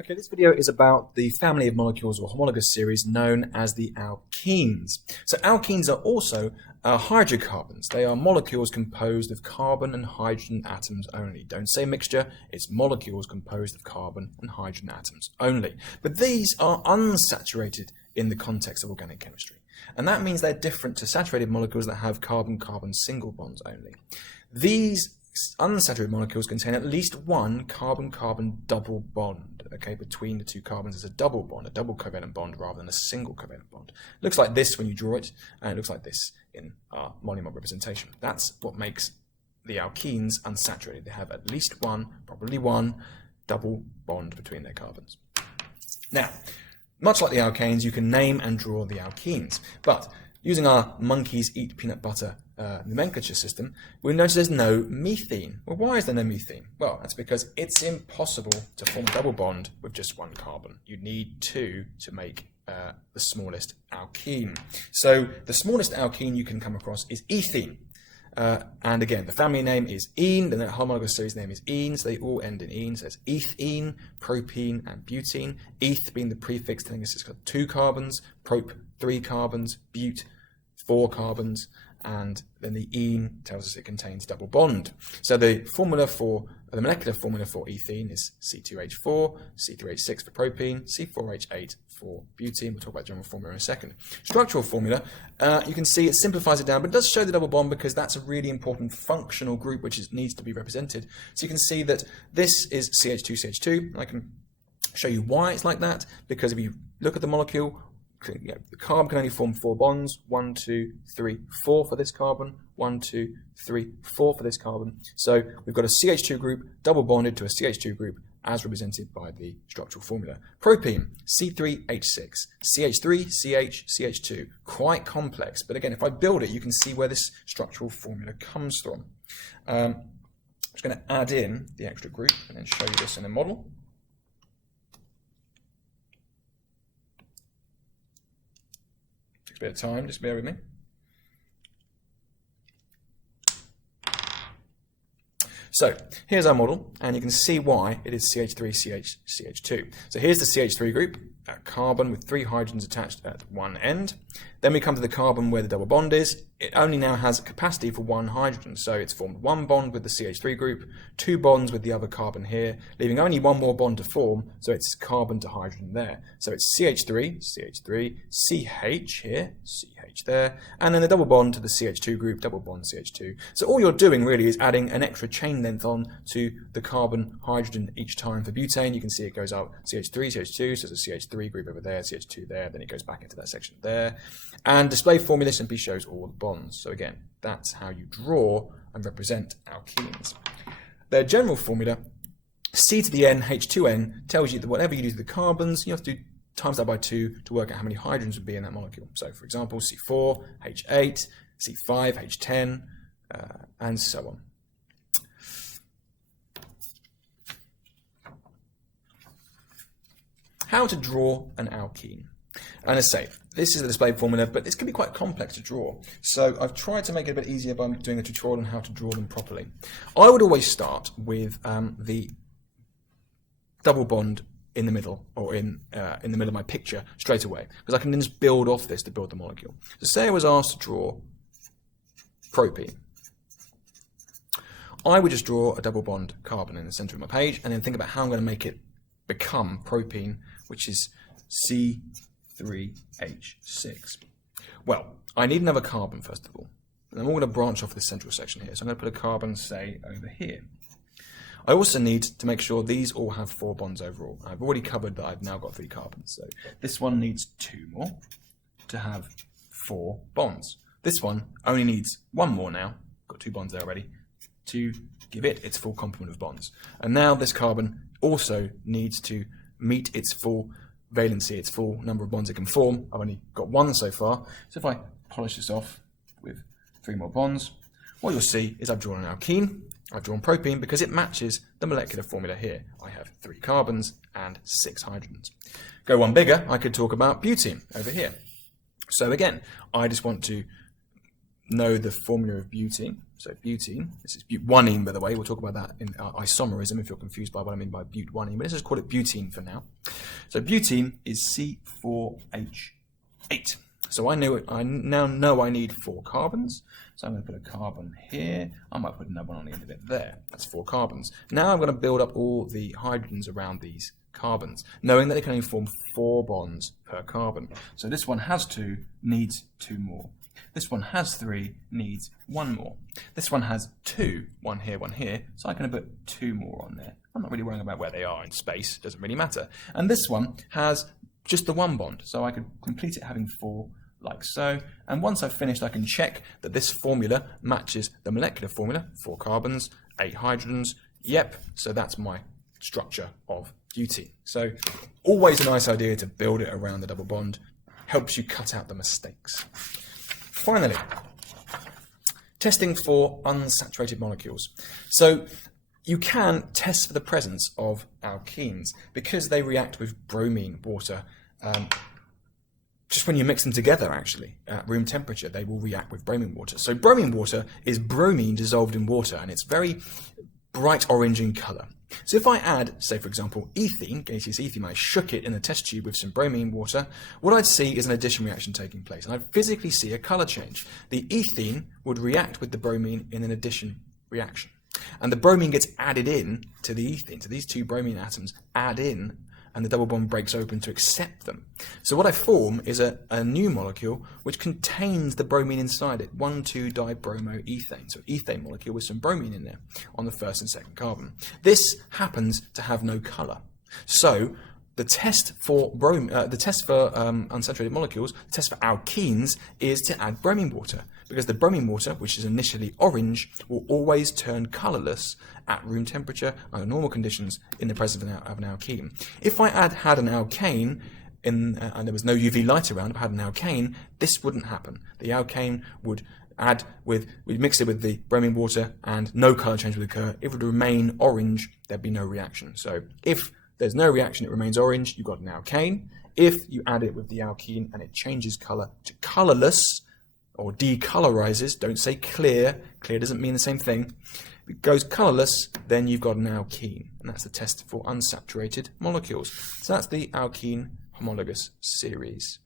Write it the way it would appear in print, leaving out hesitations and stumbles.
Okay, this video is about the family of molecules or homologous series known as the alkenes. So alkenes are also hydrocarbons. They are molecules composed of carbon and hydrogen atoms only. Don't say mixture, it's molecules composed of carbon and hydrogen atoms only. But these are unsaturated in the context of organic chemistry. And that means they're different to saturated molecules that have carbon-carbon single bonds only. These unsaturated molecules contain at least one carbon-carbon double bond. Okay, between the two carbons is a double bond, a double covalent bond rather than a single covalent bond. It looks like this when you draw it, and it looks like this in our monomer representation. That's what makes the alkenes unsaturated. They have at least one, probably one, double bond between their carbons. Now, much like the alkanes, you can name and draw the alkenes, but using our monkeys eat peanut butter nomenclature system, we notice there's no methane. Well, why is there no methane? Well, that's because it's impossible to form a double bond with just one carbon. You need two to make the smallest alkene. So the smallest alkene you can come across is ethene. And again, the family name is ene, the homologous series name is ene, so they all end in ene. So it's ethene, propene, and butene. Eth being the prefix telling us it's got 2 carbons, prop 3 carbons, bute 4 carbons, and then the ene tells us it contains double bond. So the molecular formula for ethene is C2H4, C3H6 for propene, C4H8 for butene. We'll talk about general formula in a second. Structural formula, you can see it simplifies it down, but it does show the double bond because that's a really important functional group which needs to be represented. So you can see that this is CH2CH2. I can show you why it's like that, because if you look at the molecule, the carbon can only form 4 bonds, 1, 2, 3, 4 for this carbon, 1, 2, 3, 4 for this carbon. So we've got a CH2 group double bonded to a CH2 group as represented by the structural formula. Propene, C3H6, CH3, CH, CH2. Quite complex, but again, if I build it, you can see where this structural formula comes from. I'm just going to add in the extra group and then show you this in a model. Takes a bit of time, just bear with me. So here's our model, and you can see why it is CH3, CH, CH2. So here's the CH3 group, a carbon with 3 hydrogens attached at one end. Then we come to the carbon where the double bond is. It only now has a capacity for 1 hydrogen, so it's formed 1 bond with the CH3 group, 2 bonds with the other carbon here, leaving only 1 more bond to form, so it's carbon to hydrogen there. So it's CH3, CH3, CH here, CH there, and then the double bond to the CH2 group, double bond CH2. So all you're doing really is adding an extra chain length on to the carbon hydrogen each time. For butane, you can see it goes up CH3, CH2, so there's a CH3 group over there, CH2 there, then it goes back into that section there. And display formula simply shows all the bonds. So again, that's how you draw and represent alkenes. Their general formula, C to the N, H2N, tells you that whatever you do to the carbons, you have to do times that by 2 to work out how many hydrogens would be in that molecule. So for example, C4, H8, C5, H10, and so on. How to draw an alkene. And as I say, this is the display formula, but this can be quite complex to draw. So I've tried to make it a bit easier by doing a tutorial on how to draw them properly. I would always start with the double bond in the middle, or in the middle of my picture straight away, because I can then just build off this to build the molecule. So say I was asked to draw propene. I would just draw a double bond carbon in the center of my page, and then think about how I'm going to make it become propene, which is C3H6. Well, I need another carbon first of all. And I'm all going to branch off this central section here. So I'm going to put a carbon, say, over here. I also need to make sure these all have 4 bonds overall. I've already covered that I've now got 3 carbons. So this one needs 2 more to have 4 bonds. This one only needs 1 more now, got 2 bonds there already, to give it its full complement of bonds. And now this carbon also needs to meet its full valency, its full number of bonds it can form. I've only got 1 so far. So if I polish this off with 3 more bonds, what you'll see is I've drawn an alkene. I've drawn propene because it matches the molecular formula here. I have 3 carbons and 6 hydrogens. Go one bigger, I could talk about butene over here. So again, I just want to know the formula of butene. So butene, this is butanene, by the way. We'll talk about that in isomerism if you're confused by what I mean by butanene. But let's just call it butene for now. So butene is C4H8. So I now know I need 4 carbons. So I'm going to put a carbon here. I might put another one on the end of it there. That's 4 carbons. Now I'm going to build up all the hydrogens around these carbons, knowing that they can only form 4 bonds per carbon. So this one has 2, needs 2 more. This one has 3, needs 1 more. This one has 2, 1 here, so I can put 2 more on there. I'm not really worrying about where they are in space, doesn't really matter. And this one has just the 1 bond, so I could complete it having 4 like so. And once I've finished, I can check that this formula matches the molecular formula, 4 carbons, 8 hydrogens. Yep, so that's my structure of butene. So always a nice idea to build it around the double bond. Helps you cut out the mistakes. Finally, testing for unsaturated molecules. So you can test for the presence of alkenes because they react with bromine water. Just when you mix them together, actually, at room temperature, they will react with bromine water. So bromine water is bromine dissolved in water, and it's very bright orange in colour. So if I add, say for example, ethene, gaseous ethene, I shook it in a test tube with some bromine water, what I'd see is an addition reaction taking place, and I'd physically see a colour change. The ethene would react with the bromine in an addition reaction, and the bromine gets added in to the ethene, so these 2 bromine atoms add in, and the double bond breaks open to accept them. So what I form is a new molecule which contains the bromine inside it, 1,2-dibromoethane. So ethane molecule with some bromine in there on the first and second carbon. This happens to have no colour. So the test for unsaturated molecules, the test for alkenes, is to add bromine water, because the bromine water, which is initially orange, will always turn colourless at room temperature under normal conditions in the presence of an alkene. If I had an alkane and there was no UV light around, if I had an alkane, this wouldn't happen. The alkane would we'd mix it with the bromine water and no colour change would occur. It would remain orange, there'd be no reaction. So if there's no reaction, it remains orange, you've got an alkane. If you add it with the alkene and it changes colour to colourless, or decolorizes, don't say clear, clear doesn't mean the same thing. If it goes colourless, then you've got an alkene, and that's the test for unsaturated molecules. So that's the alkene homologous series.